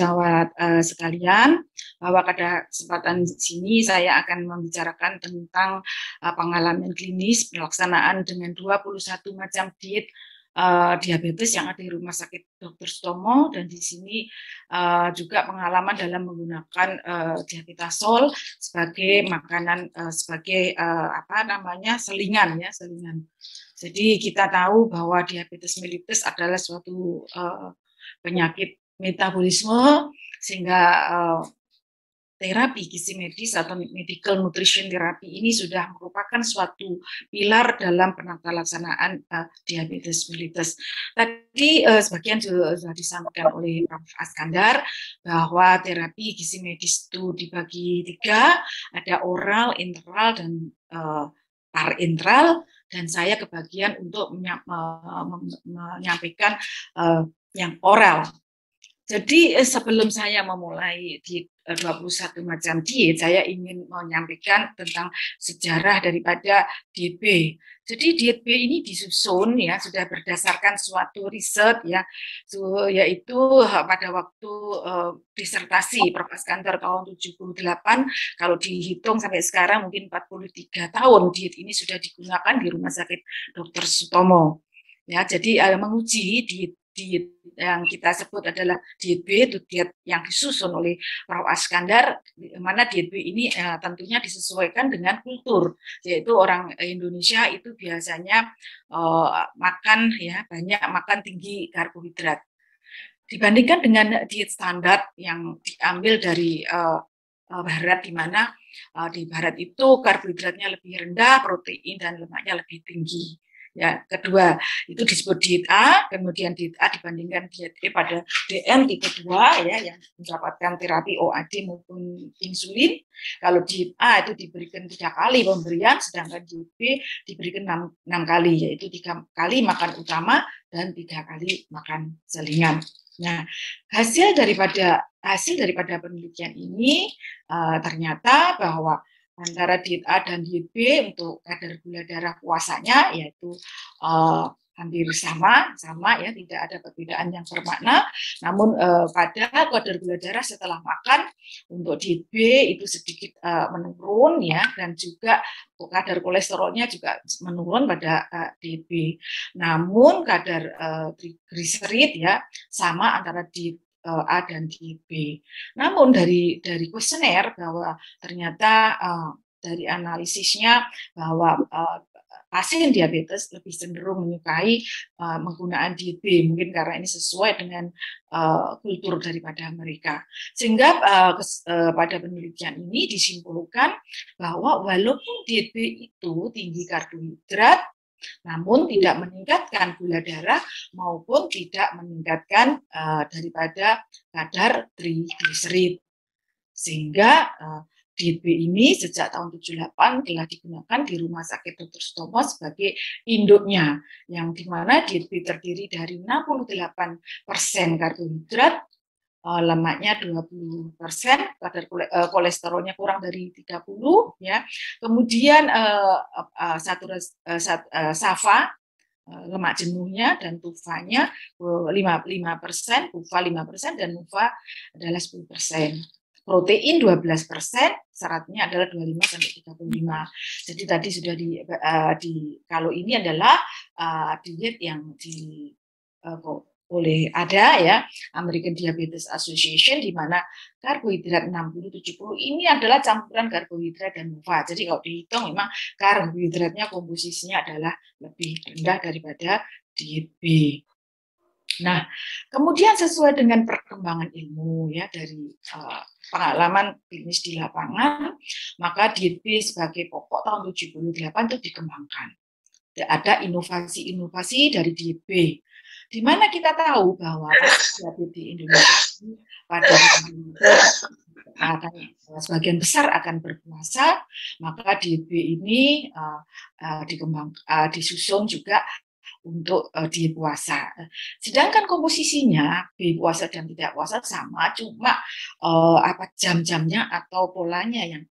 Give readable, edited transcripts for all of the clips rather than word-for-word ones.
sejawat sekalian, bahwa pada kesempatan sini saya akan membicarakan tentang pengalaman klinis pelaksanaan dengan 21 macam diet diabetes yang ada di Rumah Sakit Dr. Sutomo, dan di sini juga pengalaman dalam menggunakan diabetasol sebagai makanan, sebagai selingan ya, selingan. Jadi kita tahu bahwa diabetes mellitus adalah suatu penyakit metabolisme, sehingga terapi gizi medis atau medical nutrition therapy ini sudah merupakan suatu pilar dalam penata laksanaan diabetes mellitus. Tadi sebagian sudah disampaikan oleh Prof. Askandar bahwa terapi gizi medis itu dibagi 3, ada oral, intraoral, dan parenteral, dan saya kebagian untuk menyampaikan yang oral. Jadi sebelum saya memulai di 21 macam diet, saya ingin menyampaikan tentang sejarah daripada diet B. Jadi diet B ini disusun ya sudah berdasarkan suatu riset ya, yaitu pada waktu disertasi Prof. Askandar tahun 78, kalau dihitung sampai sekarang mungkin 43 tahun diet ini sudah digunakan di Rumah Sakit Dr. Sutomo. Ya, jadi menguji diet yang kita sebut adalah diet B, itu diet yang disusun oleh Prof. Askandar, mana diet B ini tentunya disesuaikan dengan kultur, yaitu orang Indonesia itu biasanya makan ya banyak, makan tinggi karbohidrat dibandingkan dengan diet standar yang diambil dari Barat, di mana di Barat itu karbohidratnya lebih rendah, protein dan lemaknya lebih tinggi. Ya, kedua itu disebut diet A, kemudian diet A dibandingkan diet E pada DM tipe 2 ya, yang mendapatkan terapi OAD maupun insulin. Kalau diet A itu diberikan 3 kali pemberian, sedangkan diet B diberikan 6 kali, yaitu 3 kali makan utama dan 3 kali makan selingan. Nah, hasil daripada penelitian ini ternyata bahwa antara diet A dan diet B untuk kadar gula darah puasanya yaitu hampir sama ya, tidak ada perbedaan yang bermakna. Namun pada kadar gula darah setelah makan untuk diet B itu sedikit menurun ya, dan juga kadar kolesterolnya juga menurun pada diet B. Namun kadar trigliserid ya sama antara diet A dan diet B. Namun dari kuesioner bahwa ternyata dari analisisnya bahwa pasien diabetes lebih cenderung menyukai menggunakan diet B, mungkin karena ini sesuai dengan kultur daripada mereka. Sehingga pada penelitian ini disimpulkan bahwa walaupun diet B itu tinggi karbohidrat, namun tidak meningkatkan gula darah maupun tidak meningkatkan daripada kadar trigliserid. Sehingga diet B ini sejak tahun 78 telah digunakan di Rumah Sakit Dr. Sutomo sebagai induknya, yang dimana diet B terdiri dari 68% karbohidrat, lemaknya 20%, kadar kolesterolnya kurang dari 30 ya. Kemudian SAFA lemak jenuhnya dan tufanya 5%, PUFA 5%, dan NUFA adalah 10%. Protein 12%, syaratnya adalah 25 sampai 35. Jadi tadi sudah kalau ini adalah diet yang ada ya, American Diabetes Association, di mana karbohidrat 60-70 ini adalah campuran karbohidrat dan NUFA. Jadi kalau dihitung memang karbohidratnya komposisinya adalah lebih rendah daripada diet B. Nah, kemudian sesuai dengan perkembangan ilmu ya dari pengalaman klinis di lapangan, maka diet B sebagai pokok tahun 78 itu dikembangkan. Ada inovasi-inovasi dari diet B, di mana kita tahu bahwa diabetes di Indonesia pada sebagian besar akan berpuasa, maka diet B ini disusun juga untuk diet puasa. Sedangkan komposisinya B puasa dan tidak puasa sama, cuma jam-jamnya atau polanya yang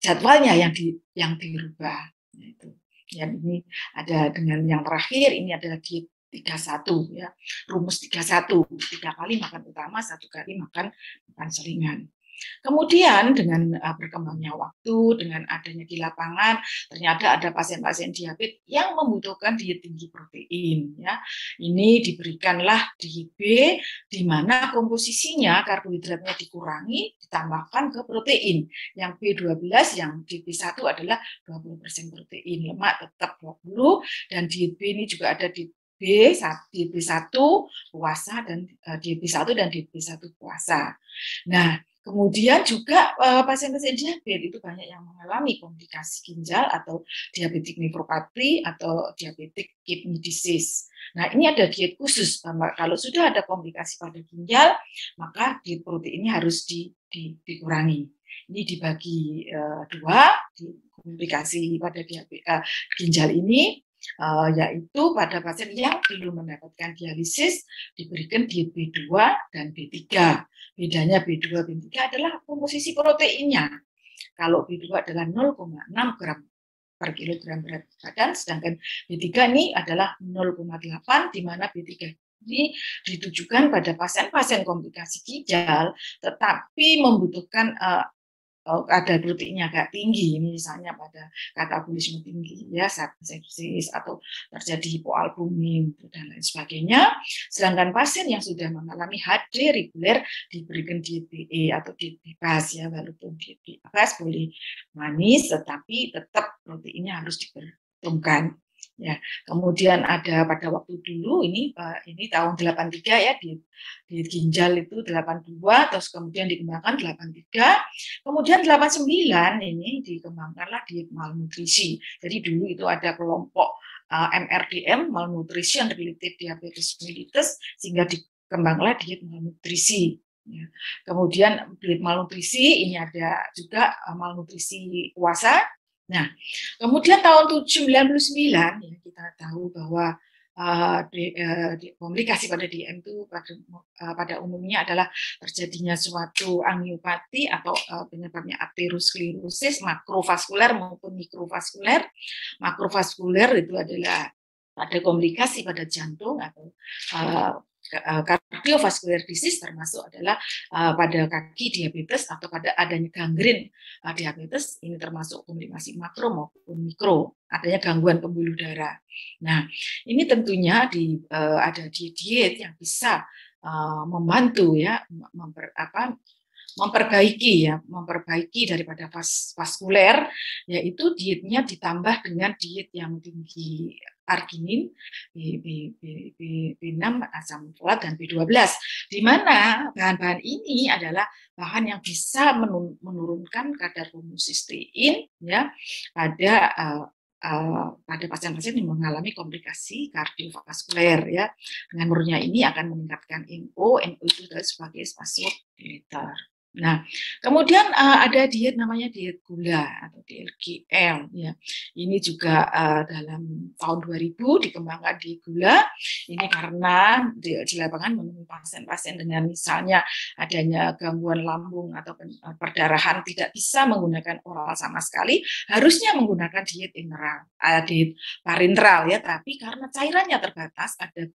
jadwalnya yang dirubah. Itu. Yang ini ada dengan yang terakhir, ini adalah diet 31 ya. Rumus 31, 3 kali makan utama, 1 kali makan selingan. Kemudian dengan berkembangnya waktu, dengan adanya di lapangan, ternyata ada pasien-pasien diabetes yang membutuhkan diet tinggi protein. Ya, ini diberikanlah diet B, di mana komposisinya karbohidratnya dikurangi, ditambahkan ke protein. Yang B12, yang diet B1 adalah 20% protein, lemak tetap 20, dan diet B ini juga ada di diet B1 puasa dan diet B1 dan diet B1 puasa. Nah, kemudian juga pasien-pasien diabetes itu banyak yang mengalami komplikasi ginjal atau diabetic nephropathy atau diabetic kidney disease. Nah, ini ada diet khusus. Kalau sudah ada komplikasi pada ginjal, maka diet proteinnya harus dikurangi. Ini dibagi dua, komplikasi pada diabetes ginjal ini, yaitu pada pasien yang belum mendapatkan dialisis diberikan diet B2 dan B3. Bedanya B2 B3 adalah komposisi proteinnya. Kalau B2 adalah 0,6 gram per kilogram berat badan, sedangkan B3 ini adalah 0,8, di mana B3 ini ditujukan pada pasien-pasien komplikasi ginjal, tetapi membutuhkan kadar proteinnya agak tinggi, misalnya pada katabolisme tinggi, ya, sepsis atau terjadi hipoalbumin dan lain sebagainya. Sedangkan pasien yang sudah mengalami HD reguler diberikan diet BE atau diet bebas, ya, walaupun diet bebas boleh manis, tetapi tetap proteinnya harus diperhitungkan. Ya, kemudian ada pada waktu dulu ini tahun 83 ya, di ginjal itu 82, terus kemudian dikembangkan 83, kemudian 89 ini dikembangkanlah diet malnutrisi. Jadi dulu itu ada kelompok MRDM, malnutrition related diabetes mellitus, sehingga dikembangkanlah diet malnutrisi. Ya. Kemudian diet malnutrisi ini ada juga malnutrisi puasa. Nah, kemudian tahun 99 ya, kita tahu bahwa komplikasi pada DM itu pada umumnya adalah terjadinya suatu angiopati atau penyebabnya aterosklerosis makrovaskuler maupun mikrovaskuler. Makrovaskuler itu adalah ada komplikasi pada jantung atau kardiovaskuler disease, termasuk adalah pada kaki diabetes atau pada adanya gangren diabetes, ini termasuk komplikasi makro maupun mikro, adanya gangguan pembuluh darah. Nah, ini tentunya ada diet yang bisa membantu ya memperbaiki daripada vaskuler, yaitu dietnya ditambah dengan diet yang tinggi arginin, B6, asam folat, dan B12, di mana bahan-bahan ini adalah bahan yang bisa menurunkan kadar homocysteine ya pada pasien-pasien yang mengalami komplikasi kardiovaskuler ya. Dengan menurunnya ini akan meningkatkan NO itu sebagai vasodilator. Nah, kemudian ada diet namanya diet gula atau DLGL ya. Ini juga dalam tahun 2000 dikembangkan diet gula. Ini karena di lapangan menemui pasien-pasien dengan misalnya adanya gangguan lambung atau perdarahan tidak bisa menggunakan oral sama sekali, harusnya menggunakan diet diet parenteral ya, tapi karena cairannya terbatas, ada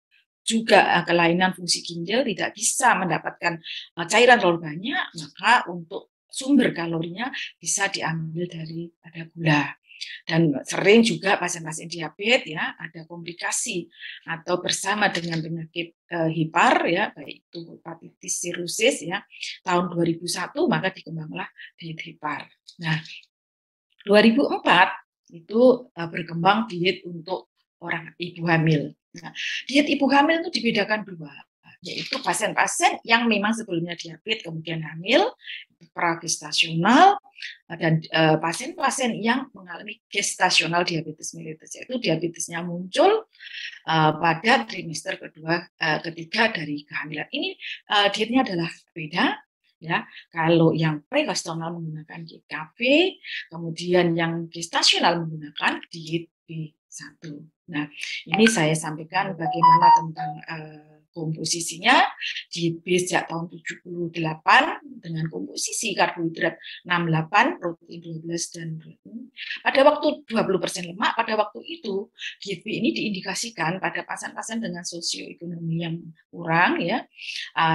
juga kelainan fungsi ginjal, tidak bisa mendapatkan cairan terlalu banyak, maka untuk sumber kalorinya bisa diambil dari pada gula. Dan sering juga pasien-pasien diabetes ya ada komplikasi atau bersama dengan penyakit hipar ya, baik itu hepatitis sirusis ya, tahun 2001 maka dikembanglah diet hipar. Nah, 2004 itu berkembang diet untuk orang ibu hamil. Nah, diet ibu hamil itu dibedakan dua, yaitu pasien-pasien yang memang sebelumnya diabetes kemudian hamil, pragestasional, dan pasien-pasien yang mengalami gestasional diabetes mellitus, yaitu diabetesnya muncul pada trimester ketiga dari kehamilan. Ini dietnya adalah beda. Ya, kalau yang pregestasional menggunakan diet KV, kemudian yang gestasional menggunakan diet B1. Nah, ini saya sampaikan bagaimana tentang komposisinya. Diet B sejak tahun 78 dengan komposisi karbohidrat 68, protein 12, dan Pada waktu 20% lemak, pada waktu itu diet B ini diindikasikan pada pasien-pasien dengan sosioekonomi yang kurang ya.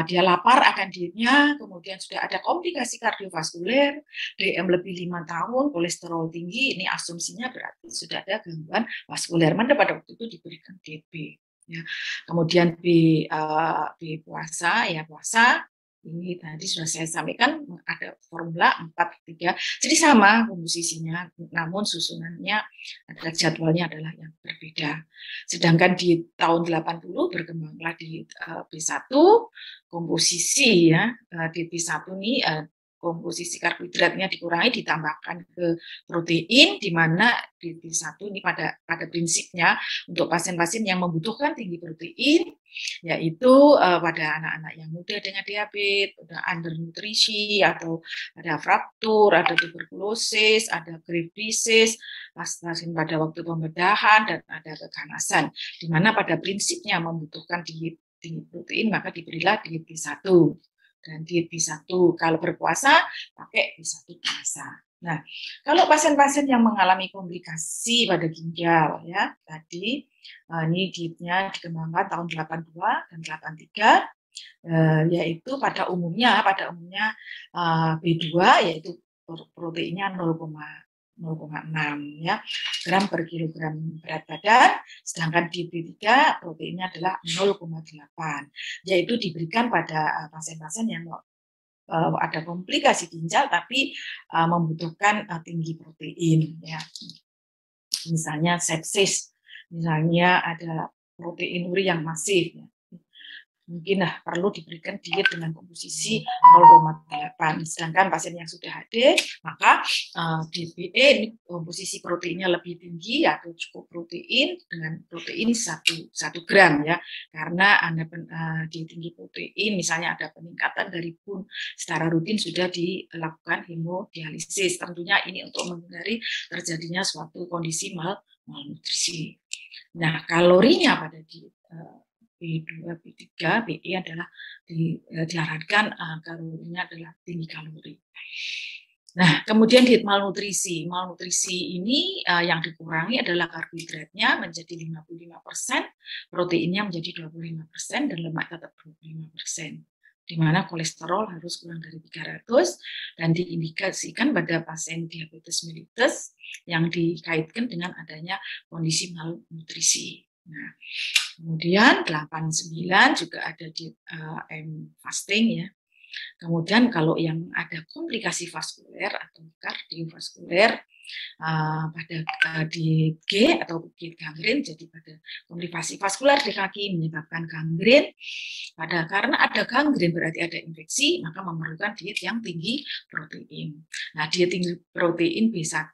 Dia lapar akan dietnya, kemudian sudah ada komplikasi kardiovaskuler, DM lebih 5 tahun, kolesterol tinggi, ini asumsinya berarti sudah ada gangguan vaskuler. Mana pada waktu itu diberikan diet B. Ya. Kemudian B puasa, ya puasa. Ini tadi sudah saya sampaikan ada formula 4-3. Jadi sama komposisinya, namun susunannya ada jadwalnya adalah yang berbeda. Sedangkan di tahun 80 berkembanglah di B1 komposisi ya, di B1 ini komposisi karbohidratnya dikurangi ditambahkan ke protein, di mana di B1 ini pada prinsipnya untuk pasien-pasien yang membutuhkan tinggi protein, yaitu pada anak-anak yang muda dengan diabetes, ada undernutrisi, atau ada fraktur, ada tuberkulosis, ada Graves' disease, pasien pada waktu pembedahan, dan ada keganasan, di mana pada prinsipnya membutuhkan diet tinggi protein, maka diberilah diet B1. Dan diet B1 kalau berpuasa pakai B1 puasa. Nah, kalau pasien-pasien yang mengalami komplikasi pada ginjal ya, tadi ini dietnya dikembangkan tahun 82 dan 83, yaitu pada umumnya B2 yaitu proteinnya 0,6 ya, gram per kilogram berat badan, sedangkan di B3 proteinnya adalah 0,8, yaitu diberikan pada pasien-pasien yang ada komplikasi ginjal tapi membutuhkan tinggi protein ya. Misalnya sepsis, misalnya ada proteinuri yang masif ya. Mungkin perlu diberikan diet dengan komposisi 0,8. Sedangkan pasien yang sudah HD, maka DBE ini komposisi proteinnya lebih tinggi atau cukup protein dengan protein 1 gram ya. Karena di tinggi protein misalnya ada peningkatan dari pun secara rutin sudah dilakukan hemodialisis. Tentunya ini untuk menghindari terjadinya suatu kondisi malnutrisi. Nah, kalorinya pada diet B2, B3, BE adalah diharapkan kalorinya adalah tinggi kalori. Nah, kemudian diet malnutrisi. Malnutrisi ini yang dikurangi adalah karbohidratnya menjadi 55%, proteinnya menjadi 25%, dan lemak tetap 25%. Di mana kolesterol harus kurang dari 300 dan diindikasikan pada pasien diabetes mellitus yang dikaitkan dengan adanya kondisi malnutrisi. Nah, kemudian 89 juga ada di fasting ya. Kemudian kalau yang ada komplikasi vaskuler atau kardiovaskuler pada di G atau diet gangren, jadi pada komplikasi vaskuler di kaki menyebabkan gangren. Karena ada gangren berarti ada infeksi, maka memerlukan diet yang tinggi protein. Nah, diet tinggi protein B1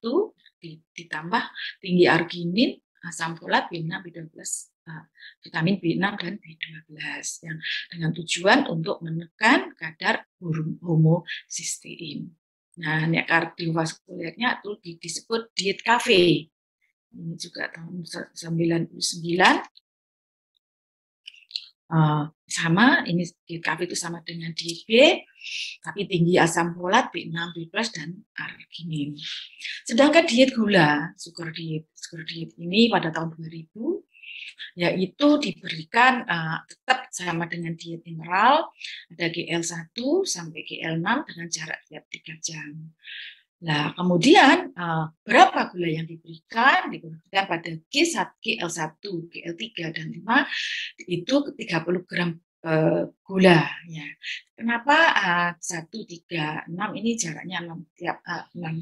ditambah tinggi arginin, asam folat, B6, B12, vitamin B6 dan B12 yang dengan tujuan untuk menekan kadar homocysteine. Nah, kardiovaskulernya itu disebut diet cafe. Ini juga tahun 99. Sama, ini diet cafe itu sama dengan diet B, tapi tinggi asam folat, B6, B12, dan arginin. Sedangkan diet gula, sugar diet ini pada tahun 2000, yaitu diberikan tetap sama dengan diet mineral, ada GL1 sampai GL6 dengan jarak tiap 3 jam. Nah, kemudian berapa gula yang diberikan pada GL1, GL3, dan 5 itu 30 gram gula ya. Kenapa 1, 3, 6 ini jaraknya 6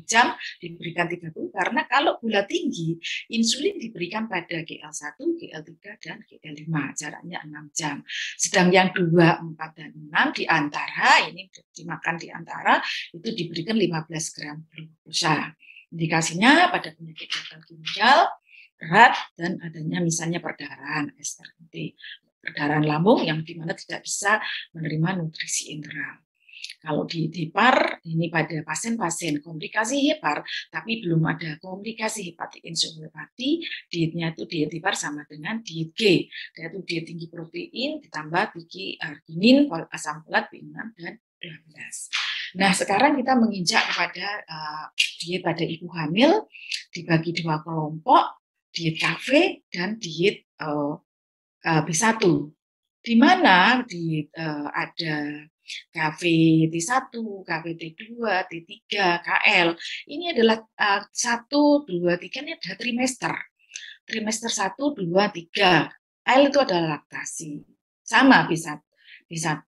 jam diberikan 30? Karena kalau gula tinggi, insulin diberikan pada GL1, GL3, dan GL5, jaraknya 6 jam. Sedang yang 2, 4, dan 6 diantara, ini dimakan diantara, itu diberikan 15 gram glukosa. Indikasinya pada penyakit gagal ginjal berat dan adanya misalnya perdarahan, SRT, perdarahan lambung yang dimana tidak bisa menerima nutrisi enteral. Kalau di HEPAR, ini pada pasien-pasien komplikasi HEPAR, tapi belum ada komplikasi hepatik ensefalopati, dietnya itu diet HEPAR sama dengan diet G, yaitu diet tinggi protein ditambah tinggi arginin, asam folat, B6, dan B12. Nah, sekarang kita menginjak kepada diet pada ibu hamil dibagi 2 kelompok, diet KV dan diet B1, di mana ada KV T1, KV T2, T3, KL. Ini adalah 1, 2, 3 ini adalah trimester. Trimester 1, 2, 3. KL itu adalah laktasi. Sama B1, T1,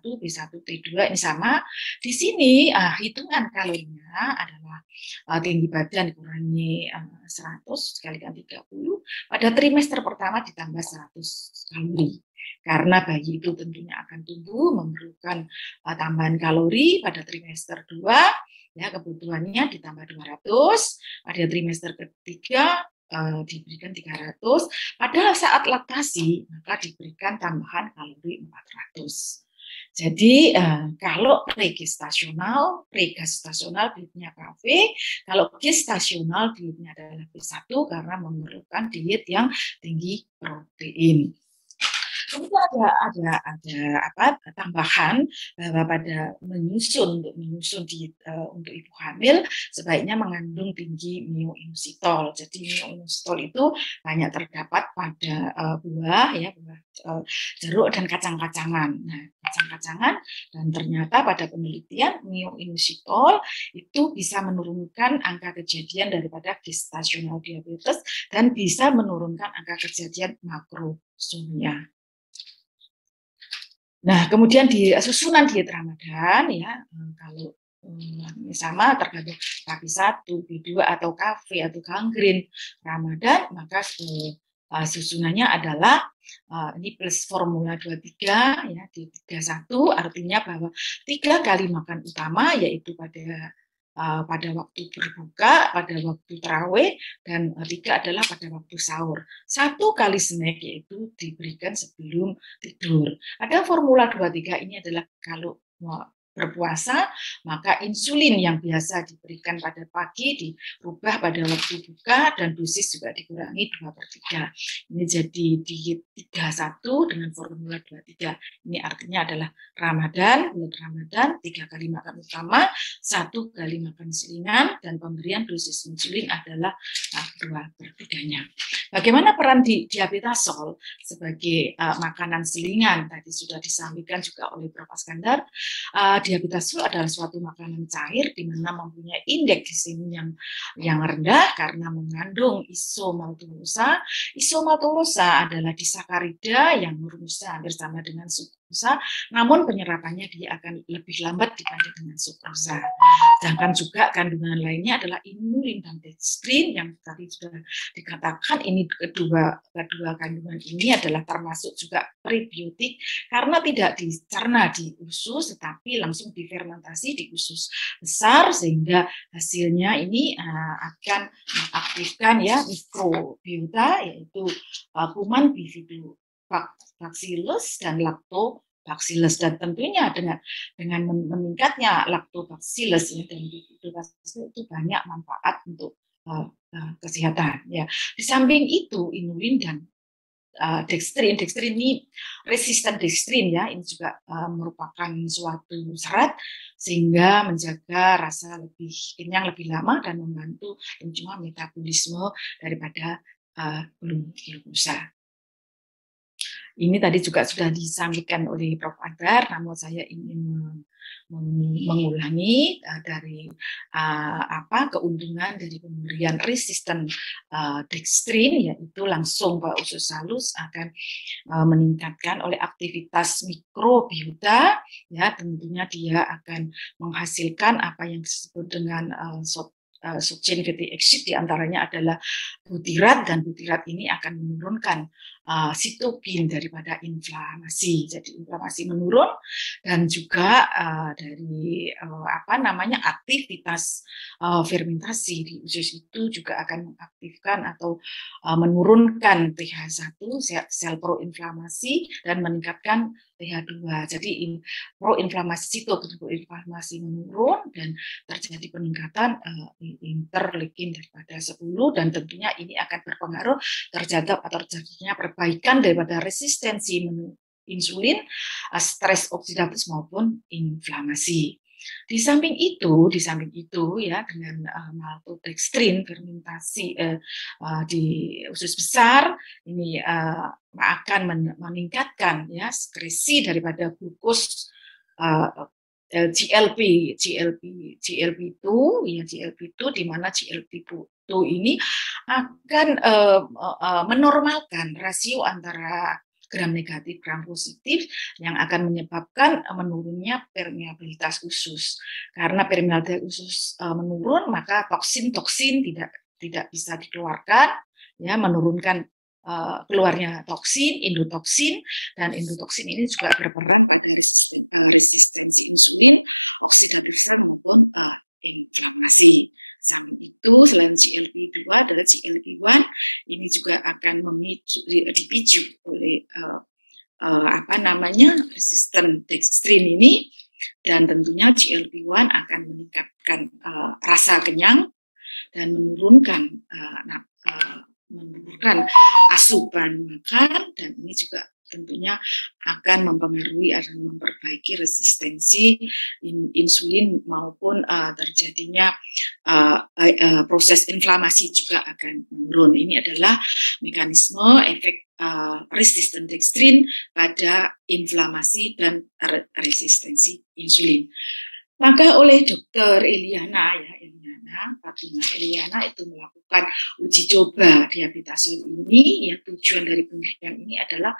B1, T2 ini sama. Di sini hitungan kalorinya adalah tinggi badan dikurangi 100 kalikan 30. Pada trimester pertama ditambah 100 kalori. Karena bayi itu tentunya akan tumbuh, memerlukan tambahan kalori pada trimester 2, ya kebutuhannya ditambah 200, pada trimester ketiga diberikan 300, pada saat laktasi maka diberikan tambahan kalori 400. Jadi kalau pregestasional dietnya KV, kalau gestasional dietnya adalah B1 karena memerlukan diet yang tinggi protein. Kemudian ada tambahan bahwa pada menyusun diet untuk ibu hamil sebaiknya mengandung tinggi myoinositol. Jadi myoinositol itu banyak terdapat pada buah jeruk dan kacang-kacangan. Nah, kacang-kacangan dan ternyata pada penelitian myoinositol itu bisa menurunkan angka kejadian daripada gestasional diabetes dan bisa menurunkan angka kejadian makrosomia. Nah, kemudian di susunan diet Ramadan ya, kalau sama tergantung KB1, B2 atau KV atau gangreen Ramadan, maka susunannya adalah ini plus formula 23 ya, di 31 artinya bahwa 3 kali makan utama yaitu pada waktu berbuka, pada waktu tarawih, dan 3 adalah pada waktu sahur. 1 kali snack yaitu diberikan sebelum tidur. Ada formula 23 ini adalah kalau berpuasa, maka insulin yang biasa diberikan pada pagi dirubah pada waktu buka dan dosis juga dikurangi 2/3. Ini jadi diet 31 dengan formula 23. Ini artinya adalah Ramadan, 3 kali makan utama, 1 kali makan selingan, dan pemberian dosis insulin adalah 2/3-nya. Bagaimana peran diabetasol sebagai makanan selingan? Tadi sudah disampaikan juga oleh Prof. Askandar. Diabetasol adalah suatu makanan cair di mana mempunyai indeks gliksemik yang rendah karena mengandung isomaltulusa. Isomaltulusa adalah disakarida yang rumusnya hampir sama dengan sukrosa, namun penyerapannya dia akan lebih lambat dibanding dengan sukrosa. Sedangkan juga kandungan lainnya adalah inulin dan dextrin yang tadi sudah dikatakan ini kedua kandungan ini adalah termasuk juga prebiotik karena tidak dicerna di usus tetapi langsung difermentasi di usus besar sehingga hasilnya ini akan mengaktifkan ya mikrobiota yaitu kuman bifidobacillus dan lactobacillus, dan tentunya dengan meningkatnya lactobacillus ya, dan bifidobacillus itu banyak manfaat untuk kesehatan ya. Di samping itu inulin dan dextrin ini resisten dextrin ya, ini juga merupakan suatu serat sehingga menjaga rasa lebih kenyang lebih lama dan membantu enzim metabolisme daripada glukosa. Ini tadi juga sudah disampaikan oleh Prof. Akbar, namun saya ingin mengulangi dari keuntungan dari pemberian resisten dextrin, yaitu langsung ke usus halus akan meningkatkan oleh aktivitas mikrobiota, ya tentunya dia akan menghasilkan apa yang disebut dengan chain fatty acid, diantaranya adalah butirat, dan butirat ini akan menurunkan sitokin daripada inflamasi. Jadi inflamasi menurun dan juga dari aktivitas fermentasi di usus itu juga akan mengaktifkan atau menurunkan TH1 sel proinflamasi dan meningkatkan TH2. Jadi proinflamasi menurun dan terjadi peningkatan interleukin daripada 10, dan tentunya ini akan berpengaruh terjadinya perbaikan daripada resistensi insulin, stres oksidatif maupun inflamasi. Di samping itu ya dengan maltodextrin fermentasi di usus besar ini akan meningkatkan ya sekresi daripada glukos GLP, GLP-2 ya GLP-2 di mana GLP-2 ini akan menormalkan rasio antara gram negatif, gram positif yang akan menyebabkan menurunnya permeabilitas usus. Karena permeabilitas usus menurun, maka toksin-toksin tidak bisa dikeluarkan, ya menurunkan keluarnya toksin, endotoksin, dan endotoksin ini juga berperan pada resistensi insulin, oksidatif stres maupun inflamasi. Samping itu, selain GLP-2 adalah GLP-1 ini juga akan dipicu oleh resisten dextrin ini, dan tentunya GLP-1 akan meningkatkan rasa kenyang dan menurunkan asupan makan, dan ini juga tentunya akan mempengaruhi dan memperbaiki resistensi insulin maupun terjadinya proses inflamasi juga akan menurun. Ini adalah mekanisme efek resisten dextrin pada inflamasi dan resistensi insulin. Maka oleh Dr. Eliana Fatimah Eliana itu melakukan uji coba diabetasol ini, ya tujuan dari penelitian ini adalah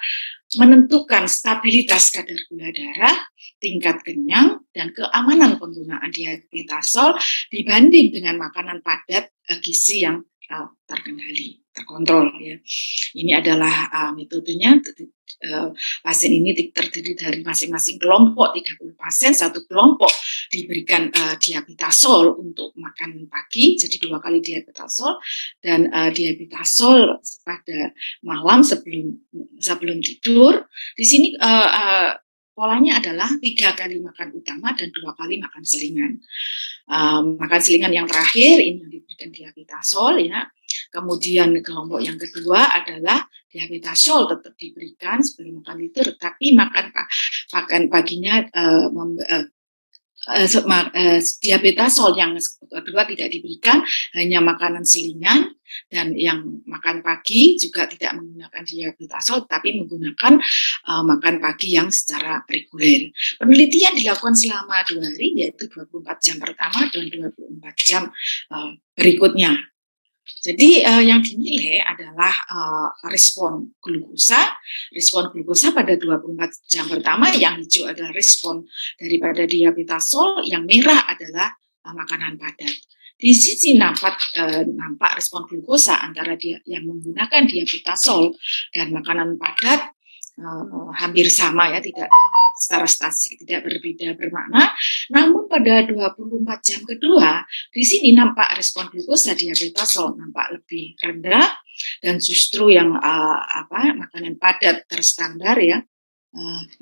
menentukan stabilitas kadar gula darah, tingkat kenyang, dan keamanan penggunaan diabetasol dibanding dengan makanan padat gizi yang terkontrol. Ya. Ini adalah metodenya. Pasien ini terdiri dari masing-masing kelompok 30 pasien, satu kelompok diberikan diabetasol untuk makan pagi, jadi 2 kali diabetasol, dan diabetasol pada malam sebelum tidur. Di sini polanya adalah 3 kali makan utama dan 2 kali makan selingan. Makan selingan yang terakhir ini yang diberikan diabetasol, ya. Kemudian kelompok yang kedua adalah diabetasol tetap diberikan sebelum makan tidur, tapi makan paginya diabetasol yang kedua tidak diberikan, hanya makanan selingan, dan yang makan pagi juga tidak menggunakan diabetasol tapi menggunakan makan pagi yang secara reguler. Penelitian dilakukan selama 2 hari, yaitu 24 jam pertama dan 24 jam berikutnya. Jadi yang dinilai adalah respon glukosa. Respon glukosa pada 24 jam pertama, yang hijau adalah respon daripada diabetasol, yang merah adalah makanan padat. Di sini nampak respon glukosa antara yang menggunakan diabetasol dan makanan padat hampir sama, ya, tidak secara statistik tidak berbeda bermakna. Namun pada 24 jam kedua di sini nampak respon glukosa diabetasol nampak lebih rendah, dan justru yang makanan padat terstandar, ya,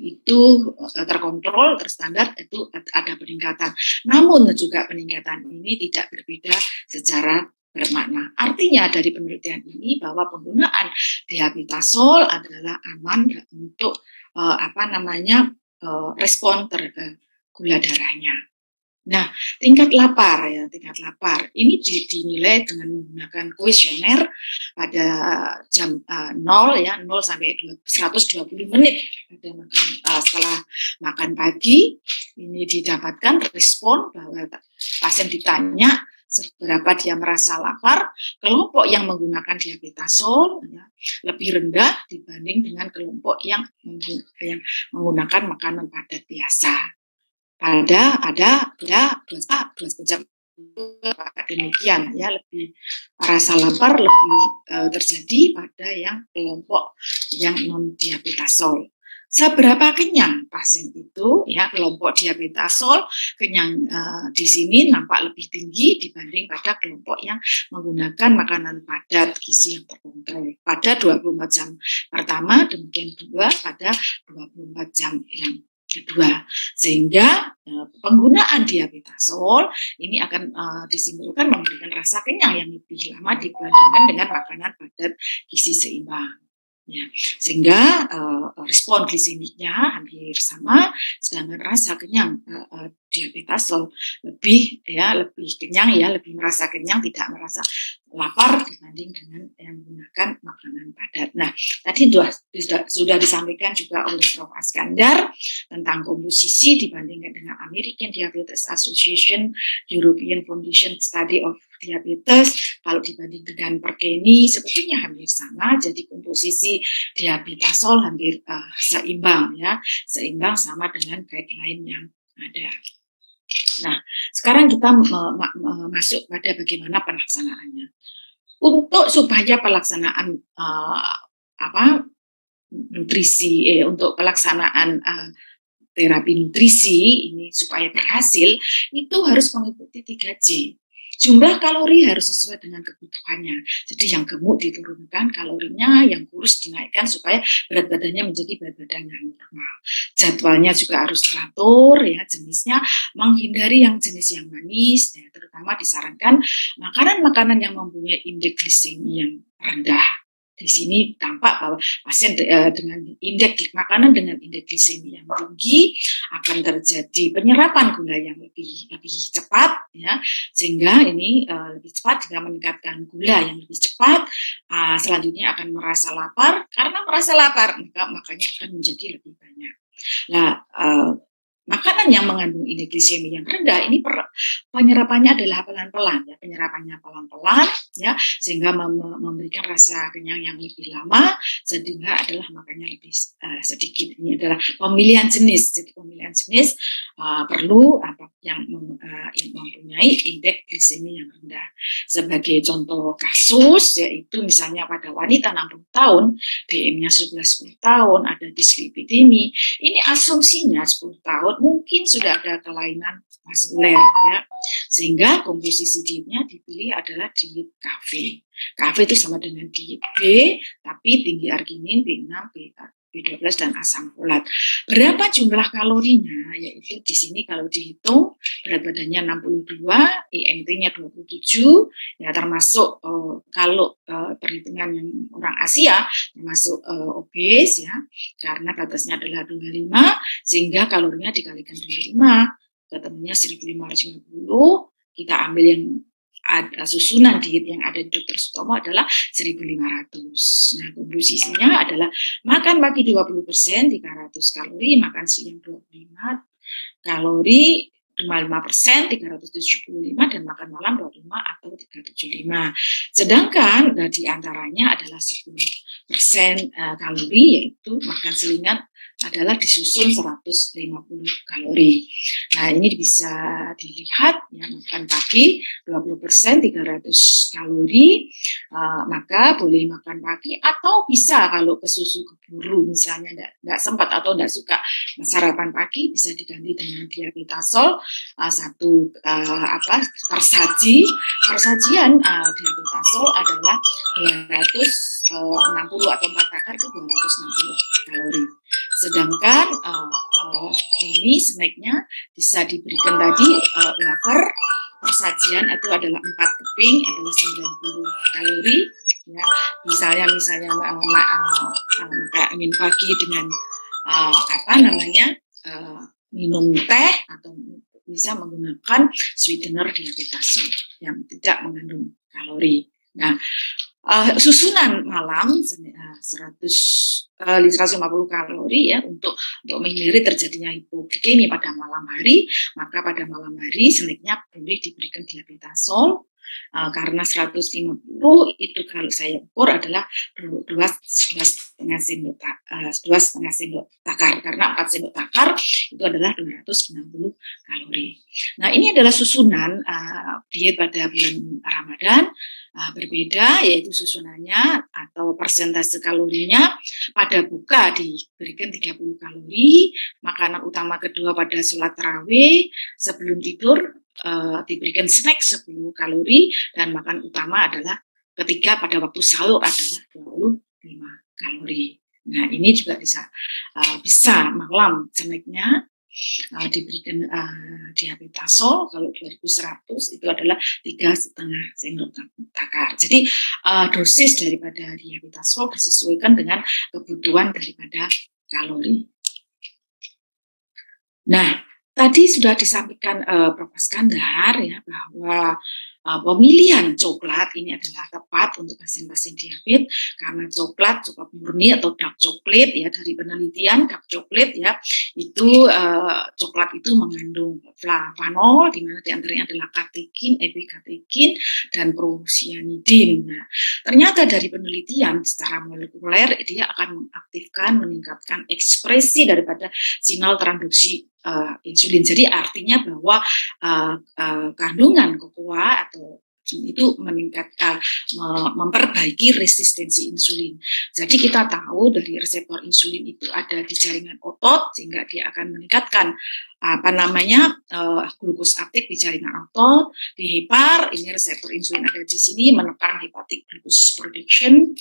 itu terkontrol terstandar, itu ada peningkatan. Namun juga peningkatan ini tidak berbeda secara bermakna. Artinya dari penelitian ini bahwa penggunaan diabetasol adalah aman untuk respon terhadap gula darahnya. Nah, tingkat lapar, ya, tingkat lapar ini dinilai dengan menggunakan kuesioner pada jam 0 sampai 120 menit setelah makan pagi. Ini didapatkan respon bahwa pasien ditanya seberapa dia merasa lapar. Kelompok yang menggunakan diabetasol, ya, lebih rendah dibanding dengan kelompok yang menggunakan makanan padat biasa. Ada demikian, ya, lebih rasa lapar lebih terjadi pada yang kelompok yang non diabetasol. Seberapa kenyang pasien itu, ya, kelompok diabetasol kenyang di sini nampak lebih tinggi dibanding pada kelompok yang menggunakan makanan padat gizi yang terkontrol pada 24 jam pertama, demikian juga pada 24 jam yang kedua. Sehingga penggunaan diabetasol ini akan disimpulkan memberikan rasa kenyang yang lebih lama dibandingkan dengan makanan padat gizi seimbang. Ya, sehingga respon glisemiknya hampir sama, sedangkan rasa kenyang diabetasol lebih kenyang ya, lebih merasa kenyang, tidak merasa lapar dibanding dengan yang menggunakan makanan padat. Nah, tadi sudah disampaikan juga oleh Prof. Askandar tentang komposisi dibandingkan dengan American Diabetes Association, European Foundation Study of Diabetes. Kalau dibanding dengan Perkeni sebetulnya hampir sama, jadi komposisi diabetasol hampir seimbang ya, seimbang sama dengan guideline yang ada. Nah, sekarang kita masuk pada bagaimana pelaksanaannya. Untuk supaya pelaksanaan nutrisi untuk pelaksanaan terapi nutrisi ini supaya berhasil, itu harus mengikuti 3J. Jumlah kalori harus sesuai dengan kebutuhannya. Jadi yang gemuk diturunkan kalorinya, yang kurus dinaikkan supaya berat badannya menjadi berat badan yang normal. Jadwalnya juga harus teratur ya, jenisnya menghindari yang jenis yang manis, ya, terutama disarankan makanan-makanan yang mempunyai indeks glisemi yang rendah. Di sini tampak bahwa pasien dengan indeks makanan dengan indeks glisemi yang tinggi akan terjadi penyerapan gula yang lebih cepat ya, sehingga ini lebih cepat jika meningkatkan gula yang lebih cepat. Selanjutnya akan merasa lapar, karena merasa lapar makanya akan menjadi lebih banyak. Nah, makanan yang mengandung indeks glisemi yang rendah ini penyerapannya adalah pelan-pelan ya, penyerapannya pelan-pelan ya, sehingga memberikan rasa kenyang yang lebih lama, sehingga adalah makanya lebih sedikit. Ini adalah pemilihan jenis. Jadi pemilihan jenis perlu yang mempunyai indeks glisemi yang rendah. Sebagai contoh kasus yaitu misalnya pada wanita 60 tahun, BM-nya 11-10 tahun, ada dislipidemi. Ini asumsinya 10 tahun mungkin sudah ada kelainan vaskuler ya, sehingga komposisi dietnya dipilih adalah diet KV. KV itu sama dengan diet B, tapi tinggi arginin, B6, B12 dan asam folat. Berapa jumlah kalorinya? Yaitu di sini kalau dihitung berat badannya 62, IMT-nya 27, ya termasuk kalau perhitungan yang orang Asia termasuk obes ya, karena batasnya adalah 25, sehingga kalorinya dikalikan dengan 5, ketemunya 1550. Kita ambil yang ada susunan diet yang ada di Dr. Sutomo adalah 1.500. Nah, komposisinya adalah makan pagi 20%, 300 kalori, makan siang 25 kalori, 55%, 375, dan makan malam 25 atau 375. Sedangkan di antaranya adalah 10% kalori, yaitu makan selingan adalah disusun 150 kalori. Nah, ini bisa dilihat ya, makan pagi 20%, 300 kalori, maka boleh makan pagi, atau bisa kalau kesusu keburu misalnya enggak sempat atau enggak suka sarapan pagi, bisa diganti dengan diabetasol persajian diabetasol adalah 260 atau 4 takar itu 260 kalori. Sedangkan ini snacknya bisa diberikan tadi wafer persajian itu adalah 4 keping adalah 90 kalori ya. Misalnya minum pagi dengan minum teh, atau bisa menggunakan sweetener diabetasol yang tidak mengandung kalori. Nah, susunan malam 150 kalori ya, untuk menghindari terjadinya hipoglikemi pada malam hari, maka pada malam hari snacknya boleh diberikan diabetasol. Karena 150 itu kalau saya ukur adalah 2,5 sendok takar, karena 4 sendok takar itu adalah 260 kalori. Nah, ini adalah susunan diet pada bulan Ramadan. Berbeda, yaitu susunannya atau persentase kalorinya. Pada buka diberikan 30 kalori, makanan utama kedua pada sholat tarawih, sebelum tidur diberikan snack 10 kalori, dan makan utama adalah ketiga pada waktu sahur adalah 25 kalori. Nah, ini juga bisa malam snacknya diberikan diabetasol. Kalau 2100 itu adalah 3,5 sendok takar. Jadi dosis daripada diabetasol disesuaikan dengan kebutuhan daripada kalori. Nah, tadi sudah disampaikan Prof. Iskandar ya bahwa pemilihan coklat ini adalah tepat untuk pasien-pasien diabetes karena coklat murni atau dark coklat ya, dari penelitian dark coklat ya, itu coklat itu mengandung flavanol di mana diantaranya adalah katekin, epikatekin, dan prosianidin. Nah, ternyata dari penelitian secara molekuler dia akan mengaktifkan, meningkatkan ekspresi daripada sinyal transduksi insulin. Jadi artinya bahwa kandungan kokoa atau itu meningkatkan, memperbaiki resistensi insulin. Jadi kita tahu dari reseptor insulin itu ada di jaringan otot sehingga dia akan meningkatkan glukos aktif di jaringan otot, di hepar ini reseptor insulin ada di sini menekan hepatic glucose production,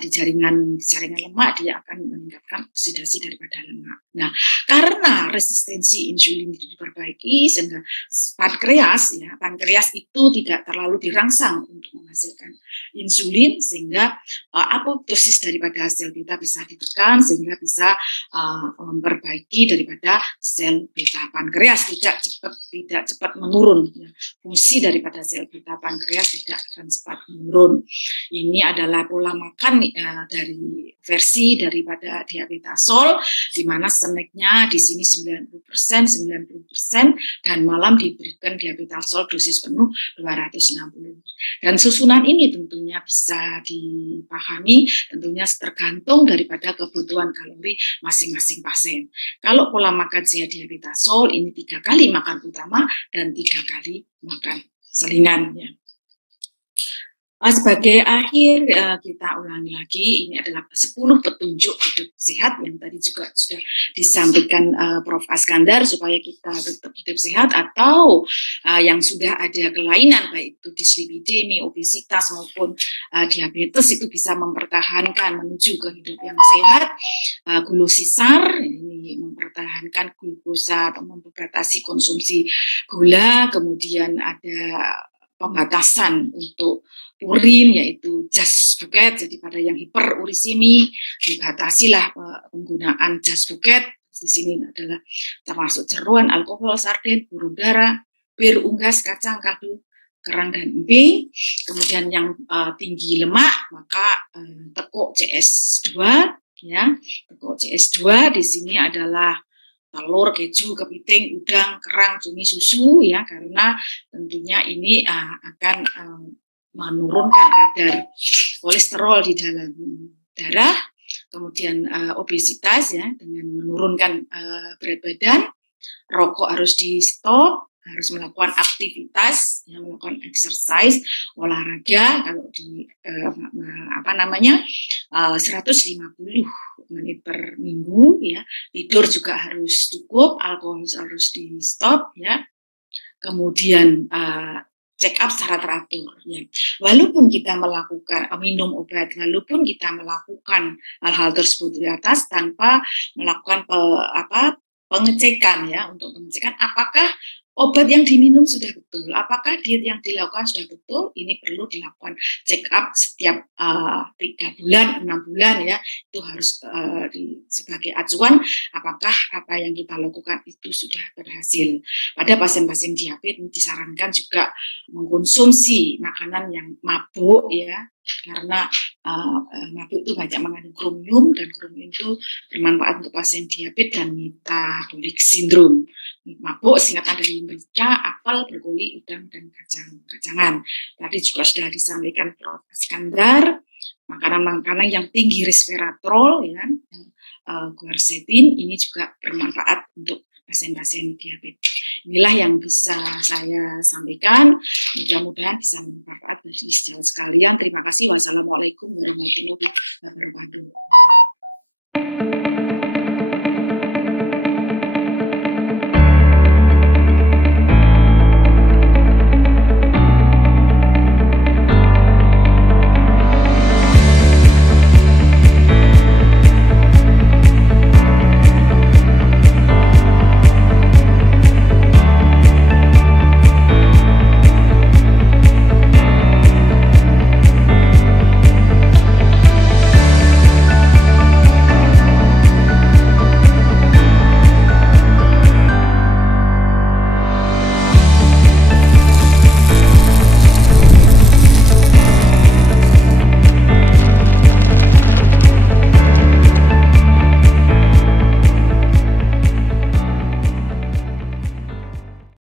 di jaringan lemak dia akan meningkatkan oksidasi daripada lemak. Nah, karena resistensi insulin itu diperbaiki sehingga pankreas itu tidak terlalu dirangsang untuk menghasilkan insulin sehingga apoptosis daripada sel beta bisa ditekan sehingga bisa memperbaiki daripada sel beta pankreas tidak cepat menurun ya. Fungsi daripada sel beta pankreas tidak akan cepat menurun. Ini adalah pola makan dari versi daripada diabetasol di mana snacknya di sini 90% dan malam diberikan diabetasol dosis penuh 260. Dan susunan ini tentunya bisa dipahami tentunya tergantung daripada kebutuhan kalori masing-masing pasien. Kalau pola makan sehat diabetasol ini 3 kali makan utama dan 3 kali makan selingan ya. Sebagai akhir kita ulangi lagi, ini adalah 10 petunjuk hidup sehat yang tadi juga sudah disampaikan Prof. Iskandar supaya kita tetap hidup sehat atau yang sudah ada kelainan baik itu dislipidemi, obesitas maupun diabetes itu bisa mempertahankan menuju ke hidup yang sehat. Glosisar ini mempertahankan glukosa atau membatasi konsumsi gula, kemudian ada pembatasan untuk urin yaitu jas buket. Jadi pada yang hiperurisemi dibatasilah penggunaan jas buket. Di sini adalah termasuk jeroan, alkohol, sarden, burung dara, bir, unggas, kacang, kaldu, kerang dan emping. Kemudian yang tinggi lemak maka tekuk CS2 ya. Tekuk CS2 di sini adalah telur, keju, kepiting, udang, kerang, cumi, susu ya, karena tentunya ini akan menurunkan kadar kolesterol di dalam darah, kemudian obesitas ya dengan menurunkan berat badan. Rokok harus di stop, harus melakukan aktivitas, ya, melakukan exercise, olahraga kalau di 150 menit per minggu ya. Tidur juga harus cukup, alkohol harus di stop ya. Kemudian check up secara teratur ya. Walaupun kita melakukan minum obat, walaupun kita melakukan hal-hal tersebut di atas tanpa melakukan pengecekan ya, untuk pengecekan apakah obat yang diminum sudah betul, apakah diet yang dilakukan sudah betul, ini perlu dilakukan check up setiap 3 bulan, 6 bulan ya, itu harus sebagai acuan apakah apa yang kita lakukan itu sudah berhasil. Pada pasien-pasien diabetes disarankan juga mengkonsumsi makanan yang mabuk ya, karena mabuk itu banyak mengandung kromium dan kromium itu bermanfaat untuk pasien diabetes dan metabolic syndrome. Mabuk singkatan dari merica, apel, brokoli, udang, dan kacang-kacangan. Tadi juga sudah disampaikan Prof. Iskandar, makanan-makanan yang tinggi resveratrol, ya, quercetin, ini juga bermanfaat untuk pasien-pasien diabetes. Inilah yang bisa saya sampaikan. Mudah-mudahan bisa bermanfaat bagi sekalian. Terima kasih. Wassalamualaikum warahmatullahi wabarakatuh.